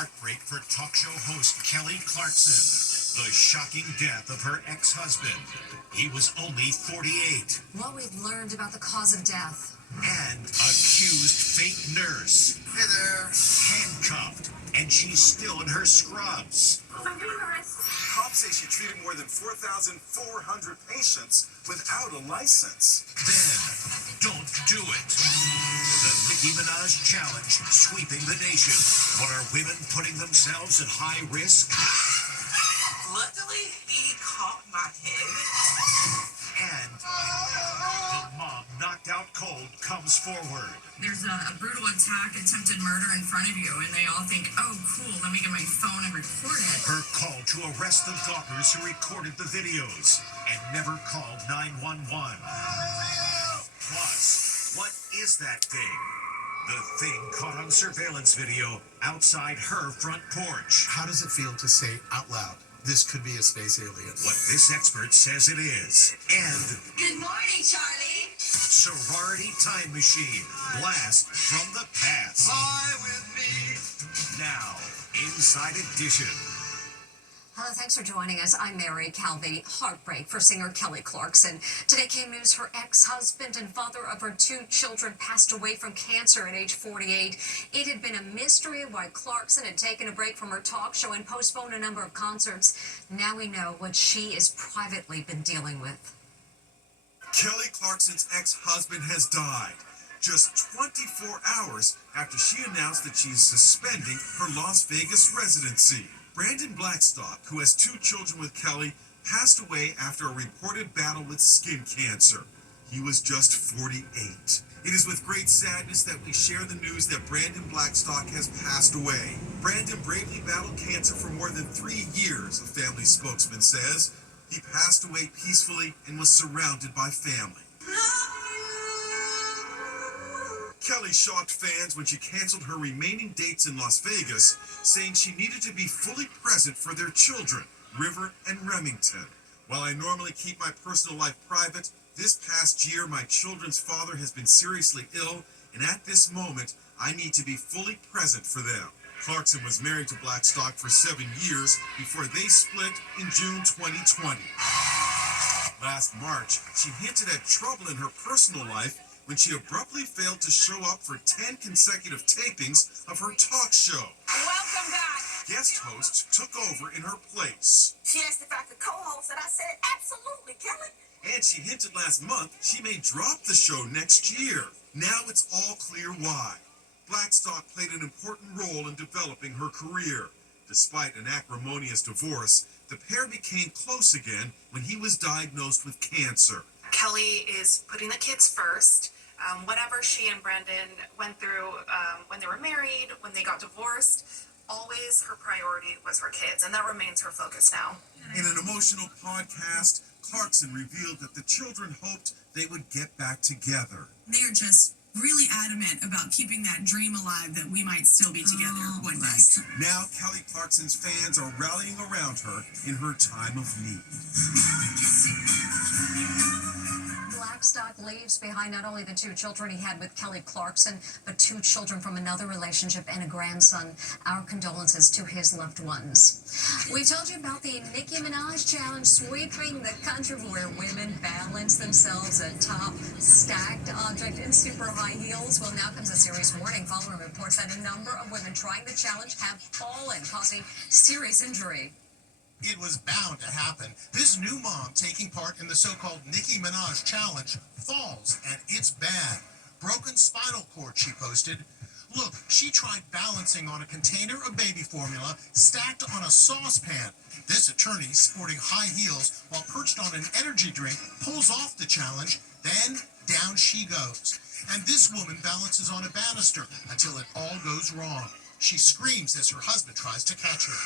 Heartbreak for talk show host Kelly Clarkson. The shocking death of her ex-husband. He was only 48. What we've learned about the cause of death. And accused fake nurse. Hey there. Handcuffed. And she's still in her scrubs. Cops say she treated more than 4,400 patients without a license. Then, don't do it. The Nicki Minaj challenge sweeping the nation. But are women putting themselves at high risk? Luckily, he caught my head. And the mom knocked out cold comes forward. There's a brutal attack, attempted murder in front of you, and they all think, oh, cool, let me get my phone and record it. Her call to arrest the gawkers who recorded the videos and never called 911. Plus, what is that thing? The thing caught on surveillance video outside her front porch. How does it feel to say out loud, this could be a space alien? What this expert says it is. And Good morning, Charlie. sorority time machine blast from the past. Fly with me. Now, Inside Edition. Hello, thanks for joining us. I'm Mary Calvi. Heartbreak for singer Kelly Clarkson. Today came news her ex-husband and father of her 2 children passed away from cancer at age 48. It had been a mystery why Clarkson had taken a break from her talk show and postponed a number of concerts. Now we know what she has privately been dealing with. Kelly Clarkson's ex-husband has died just 24 hours after she announced that she's suspending her Las Vegas residency. Brandon Blackstock, who has 2 children with Kelly, passed away after a reported battle with skin cancer. He was just 48. It is with great sadness that we share the news that Brandon Blackstock has passed away. Brandon bravely battled cancer for more than 3 years, a family spokesman says. He passed away peacefully and was surrounded by family. Kelly shocked fans when she canceled her remaining dates in Las Vegas, saying she needed to be fully present for their children, River and Remington. While I normally keep my personal life private, this past year my children's father has been seriously ill, and at this moment, I need to be fully present for them. Clarkson was married to Blackstock for 7 years before they split in June 2020. Last March, she hinted at trouble in her personal life when she abruptly failed to show up for 10 consecutive tapings of her talk show. Welcome back. Guest hosts took over in her place. She asked if I could co-host, and I said, absolutely, Kelly. And she hinted last month she may drop the show next year. Now it's all clear why. Blackstock played an important role in developing her career. Despite an acrimonious divorce, the pair became close again when he was diagnosed with cancer. Kelly is putting the kids first. Whatever she and Brandon went through when they were married, when they got divorced, always her priority was her kids, and that remains her focus now. In an emotional podcast, Clarkson revealed that the children hoped they would get back together. They are just really adamant about keeping that dream alive that we might still be together one day. Now Kelly Clarkson's fans are rallying around her in her time of need. Blackstock leaves behind not only the 2 children he had with Kelly Clarkson, but 2 children from another relationship and a grandson. Our condolences to his loved ones. We told you about the Nicki Minaj challenge sweeping the country where women balance themselves atop stacked object in super high heels. Well, now comes a serious warning following reports that a number of women trying the challenge have fallen, causing serious injury. It was bound to happen. This new mom taking part in the so-called Nicki Minaj challenge falls, and it's bad. Broken spinal cord, she posted. Look, she tried balancing on a container of baby formula stacked on a saucepan. This attorney, sporting high heels while perched on an energy drink, pulls off the challenge, then down she goes. And this woman balances on a banister until it all goes wrong. She screams as her husband tries to catch her.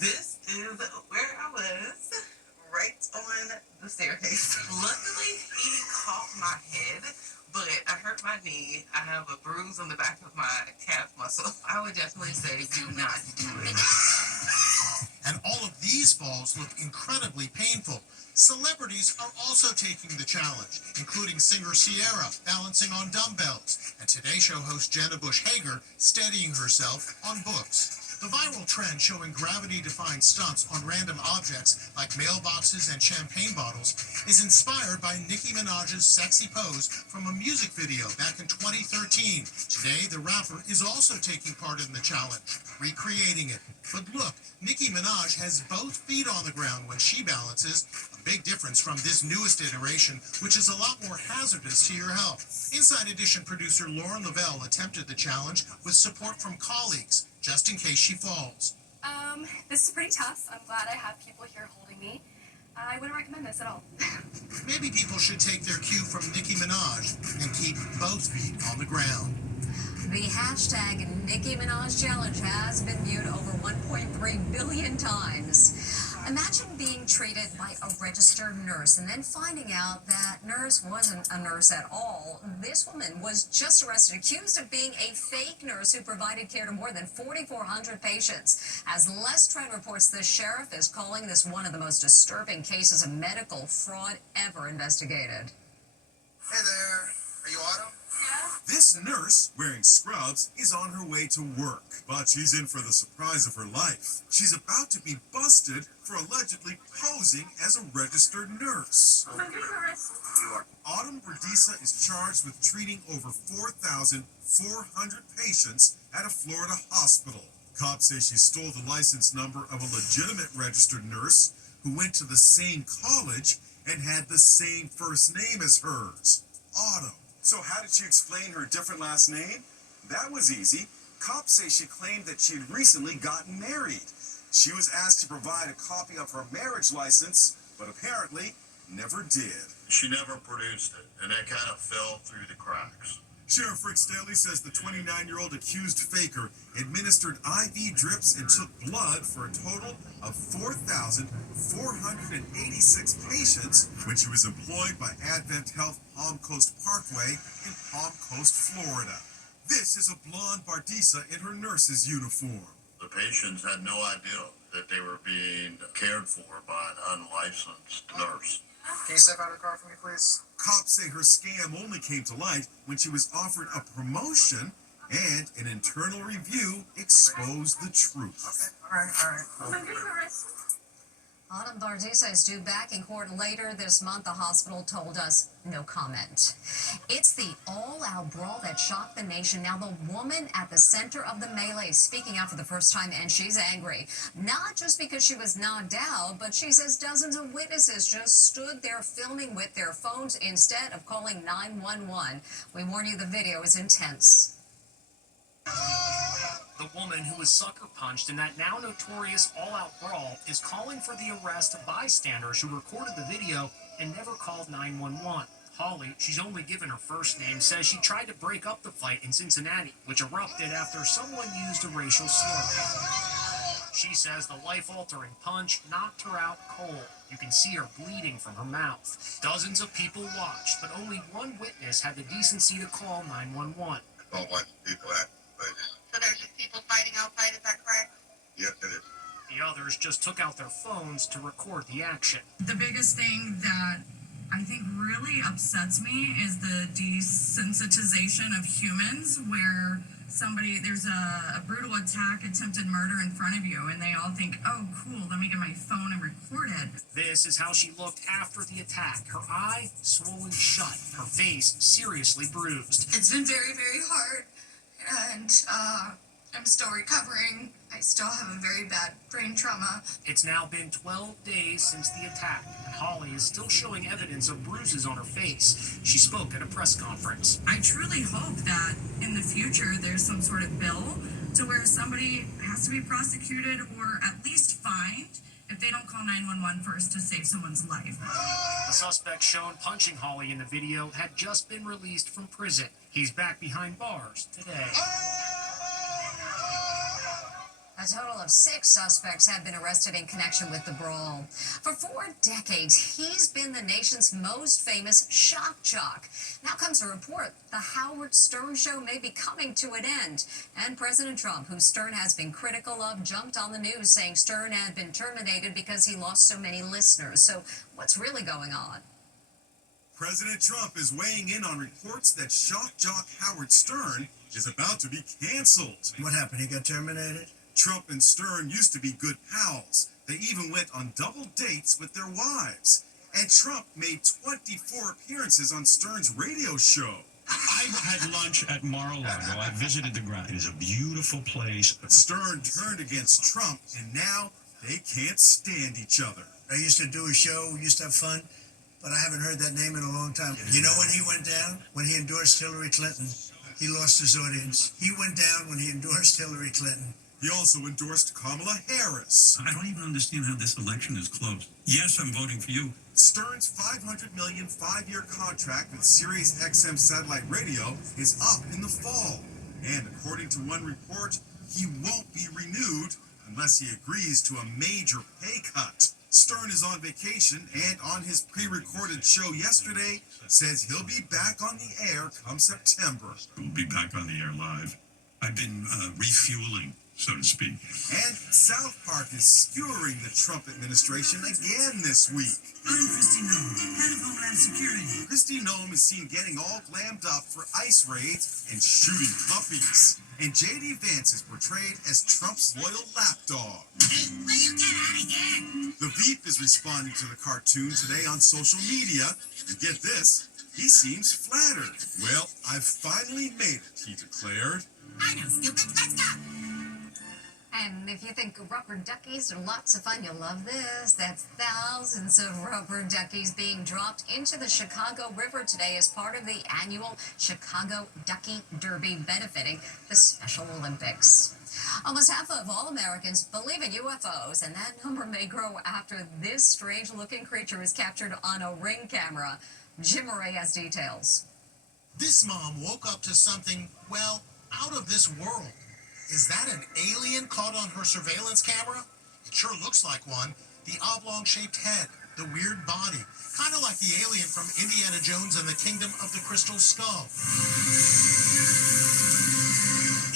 This is where I was, right on the staircase. Luckily, he caught my head, but I hurt my knee. I have a bruise on the back of my calf muscle. I would definitely say do not do it. And all of these falls look incredibly painful. Celebrities are also taking the challenge, including singer Sierra balancing on dumbbells, and Today Show host Jenna Bush Hager steadying herself on books. The viral trend showing gravity-defying stunts on random objects like mailboxes and champagne bottles is inspired by Nicki Minaj's sexy pose from a music video back in 2013. Today, the rapper is also taking part in the challenge, recreating it. But look, Nicki Minaj has both feet on the ground when she balances, a big difference from this newest iteration, which is a lot more hazardous to your health. Inside Edition producer Lauren Lavelle attempted the challenge with support from colleagues, just in case she falls. This is pretty tough. I'm glad I have people here holding me. I wouldn't recommend this at all. Maybe people should take their cue from Nicki Minaj and keep both feet on the ground. The hashtag Nicki Minaj Challenge has been viewed over 1.3 billion times. Imagine being treated by a registered nurse and then finding out that nurse wasn't a nurse at all. This woman was just arrested, accused of being a fake nurse who provided care to more than 4,400 patients. As Les Trent reports, the sheriff is calling this one of the most disturbing cases of medical fraud ever investigated. Hey there, are you Autumn? This nurse, wearing scrubs, is on her way to work, but she's in for the surprise of her life. She's about to be busted for allegedly posing as a registered nurse. Autumn Burdisa is charged with treating over 4,400 patients at a Florida hospital. Cops say she stole the license number of a legitimate registered nurse who went to the same college and had the same first name as hers, Autumn. So how did she explain her different last name? That was easy. Cops say she claimed that she'd recently gotten married. She was asked to provide a copy of her marriage license, but apparently never did. She never produced it, and it kind of fell through the cracks. Sheriff Rick Staley says the 29-year-old accused faker administered IV drips and took blood for a total of 4,486 patients when she was employed by Advent Health Palm Coast Parkway in Palm Coast, Florida. This is a blonde Bardisa in her nurse's uniform. The patients had no idea that they were being cared for by an unlicensed nurse. Can you step out of the car for me, please? Cops say her scam only came to light when she was offered a promotion and an internal review exposed the truth. Okay, all right. Autumn Bardisa is due back in court later this month. The hospital told us no comment. It's the all-out brawl that shocked the nation. Now the woman at the center of the melee is speaking out for the first time, and she's angry. Not just because she was knocked out, but she says dozens of witnesses just stood there filming with their phones instead of calling 911. We warn you, the video is intense. The woman who was sucker punched in that now notorious all-out brawl is calling for the arrest of bystanders who recorded the video and never called 911. Holly, she's only given her first name, says she tried to break up the fight in Cincinnati, which erupted after someone used a racial slur. She says the life-altering punch knocked her out cold. You can see her bleeding from her mouth. Dozens of people watched, but only one witness had the decency to call 911. Don't like people act crazy. So there's just people fighting outside, is that correct? Yes, it is. The others just took out their phones to record the action. The biggest thing that I think really upsets me is the desensitization of humans, where there's a brutal attack, attempted murder in front of you, and they all think, oh, cool, let me get my phone and record it. This is how she looked after the attack. Her eye swollen shut, her face seriously bruised. It's been very, very hard, and I'm still recovering. I still have a very bad brain trauma. It's now been 12 days since the attack, and Holly is still showing evidence of bruises on her face. She spoke at a press conference. I truly hope that in the future there's some sort of bill to where somebody has to be prosecuted or at least fined if they don't call 911 first to save someone's life. The suspect shown punching Holly in the video had just been released from prison. He's back behind bars today. A total of 6 suspects have been arrested in connection with the brawl. For 4 decades, he's been the nation's most famous shock jock. Now comes a report the Howard Stern show may be coming to an end. And President Trump, who Stern has been critical of, jumped on the news saying Stern had been terminated because he lost so many listeners. So what's really going on? President Trump is weighing in on reports that shock jock Howard Stern is about to be canceled. What happened? He got terminated? Trump and Stern used to be good pals. They even went on double dates with their wives. And Trump made 24 appearances on Stern's radio show. I had lunch at Mar-a-Lago. I visited the ground. It is a beautiful place. But Stern turned against Trump, and now they can't stand each other. I used to do a show, we used to have fun, but I haven't heard that name in a long time. You know when he went down? When he endorsed Hillary Clinton. He lost his audience. He went down when he endorsed Hillary Clinton. He also endorsed Kamala Harris. I don't even understand how this election is close. Yes, I'm voting for you. Stern's $500 million 5-year contract with Sirius XM satellite radio is up in the fall. And according to one report, he won't be renewed unless he agrees to a major pay cut. Stern is on vacation and on his pre-recorded show yesterday says he'll be back on the air come September. We'll be back on the air live. I've been refueling, so to speak. And South Park is skewering the Trump administration again this week. I'm Kristi Noem, head of Homeland Security. Kristi Noem is seen getting all glammed up for ICE raids and shooting puppies. And J.D. Vance is portrayed as Trump's loyal lapdog. Hey, will you get out of here? The Veep is responding to the cartoon today on social media. And get this, he seems flattered. Well, I've finally made it, he declared. I know, stupid. Let's go. And if you think rubber duckies are lots of fun, you'll love this. That's thousands of rubber duckies being dropped into the Chicago River today as part of the annual Chicago Ducky Derby benefiting the Special Olympics. Almost half of all Americans believe in UFOs, and that number may grow after this strange-looking creature is captured on a Ring camera. Jim Murray has details. This mom woke up to something, well, out of this world. Is that an alien caught on her surveillance camera? It sure looks like one. The oblong-shaped head, the weird body, kind of like the alien from Indiana Jones and the Kingdom of the Crystal Skull.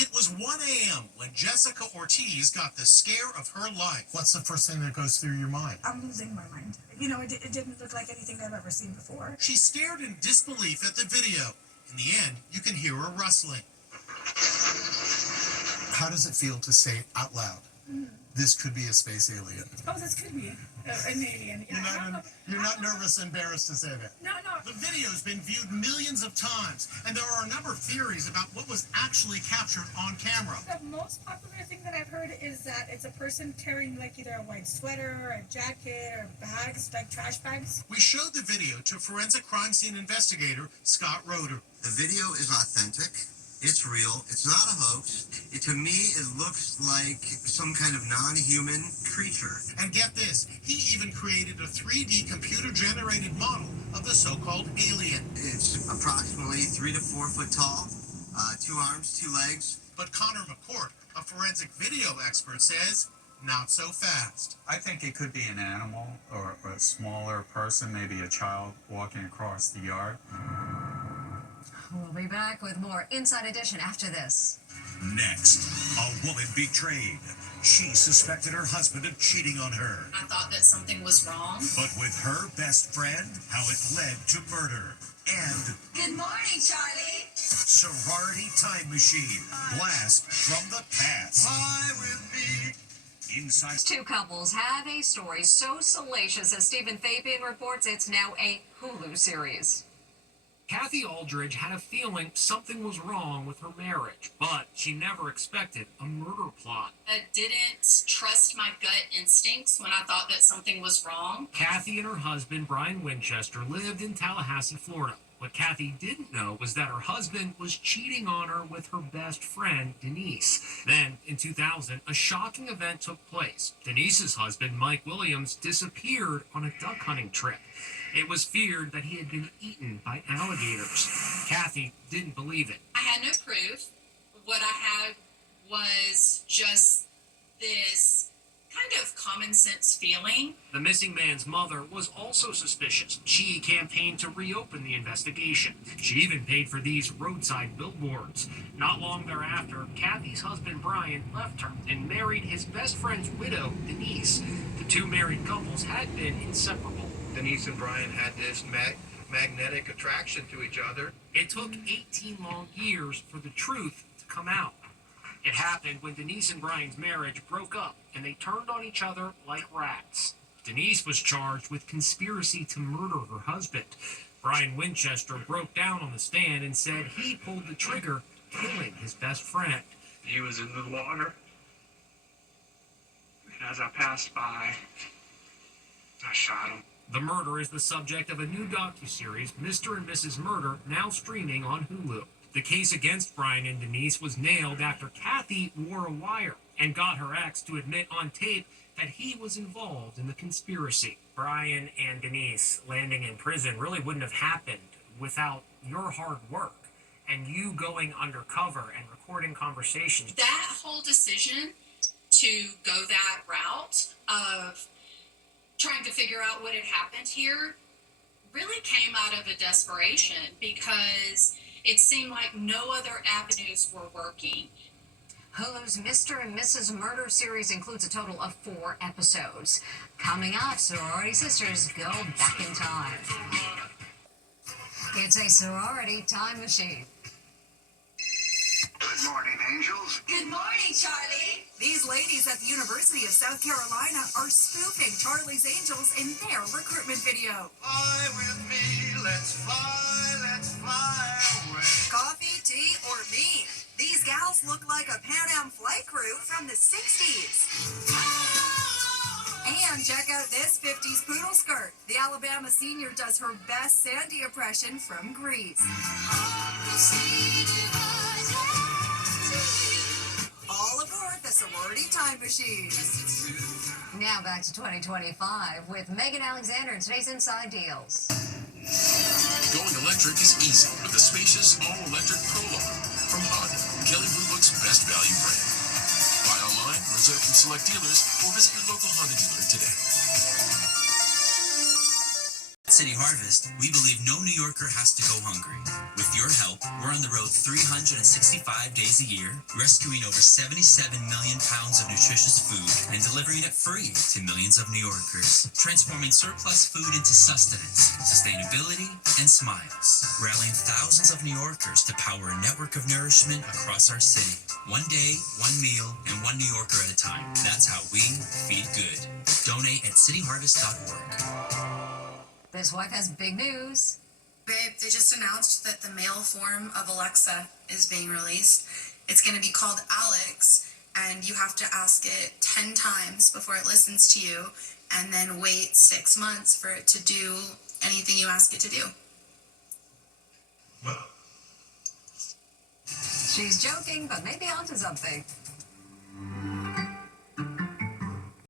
It was 1 a.m. when Jessica Ortiz got the scare of her life. What's the first thing that goes through your mind? I'm losing my mind. You know, it didn't look like anything I've ever seen before. She stared in disbelief at the video. In the end, you can hear her rustling. How does it feel to say out loud, this could be a space alien? Oh, this could be an alien. Yeah, You're not nervous, embarrassed to say that? No. The video's been viewed millions of times, and there are a number of theories about what was actually captured on camera. The most popular thing that I've heard is that it's a person carrying like either a white sweater or a jacket or bags, like trash bags. We showed the video to forensic crime scene investigator Scott Roeder. The video is authentic. It's real. It's not a hoax. To me, it looks like some kind of non-human creature. And get this, he even created a 3D computer-generated model of the so-called alien. It's approximately 3 to 4 foot tall, 2 arms, 2 legs. But Connor McCourt, a forensic video expert, says, not so fast. I think it could be an animal or a smaller person, maybe a child walking across the yard. We'll be back with more Inside Edition after this. Next, a woman betrayed. She suspected her husband of cheating on her. I thought that something was wrong. But with her best friend, how it led to murder. And Good morning, Charlie. sorority time machine. Blast from the past. Fly with me. Inside. 2 couples have a story so salacious, as Stephen Fabian reports, it's now a Hulu series. Kathy Aldridge had a feeling something was wrong with her marriage, but she never expected a murder plot. I didn't trust my gut instincts when I thought that something was wrong. Kathy and her husband, Brian Winchester, lived in Tallahassee, Florida. What Kathy didn't know was that her husband was cheating on her with her best friend, Denise. Then, in 2000, a shocking event took place. Denise's husband, Mike Williams, disappeared on a duck hunting trip. It was feared that he had been eaten by alligators. Kathy didn't believe it. I had no proof. What I had was just this kind of common sense feeling. The missing man's mother was also suspicious. She campaigned to reopen the investigation. She even paid for these roadside billboards. Not long thereafter, Kathy's husband Brian left her and married his best friend's widow, Denise. The two married couples had been inseparable. Denise and Brian had this magnetic attraction to each other. It took 18 long years for the truth to come out. It happened when Denise and Brian's marriage broke up and they turned on each other like rats. Denise was charged with conspiracy to murder her husband. Brian Winchester broke down on the stand and said he pulled the trigger, killing his best friend. He was in the water. And as I passed by, I shot him. The murder is the subject of a new docuseries, Mr. and Mrs. Murder, now streaming on Hulu. The case against Brian and Denise was nailed after Kathy wore a wire and got her ex to admit on tape that he was involved in the conspiracy. Brian and Denise landing in prison really wouldn't have happened without your hard work and you going undercover and recording conversations. That whole decision to go that route of trying to figure out what had happened here really came out of a desperation because it seemed like no other avenues were working. Hulu's Mr. and Mrs. Murder series includes a total of 4 episodes. Coming up, sorority sisters go back in time. It's a sorority time machine. Good morning, angels. Good morning, Charlie. These ladies at the University of South Carolina are spoofing Charlie's Angels in their recruitment video. Fly with me, let's fly away. Coffee, tea, or me? These gals look like a Pan Am flight crew from the 60s. And check out this 50s poodle skirt. The Alabama senior does her best Sandy impression from Grease. All aboard the sorority time machine. Now back to 2025 with Megan Alexander and today's Inside Deals. Going electric is easy with the spacious all-electric Prologue from Honda, Kelly Blue Book's best value brand. Buy online, reserve from select dealers, or visit your local Honda dealer today. At City Harvest, we believe no New Yorker has to go hungry. With your help, we're on the road 365 days a year, rescuing over 77 million pounds of nutritious food and delivering it free to millions of New Yorkers, transforming surplus food into sustenance, sustainability, and smiles, rallying thousands of New Yorkers to power a network of nourishment across our city. One day, one meal, and one New Yorker at a time. That's how we feed good. Donate at cityharvest.org. This wife has big news. Babe, they just announced that the male form of Alexa is being released. It's going to be called Alex, and you have to ask it 10 times before it listens to you, and then wait 6 months for it to do anything you ask it to do. She's joking, but maybe onto something.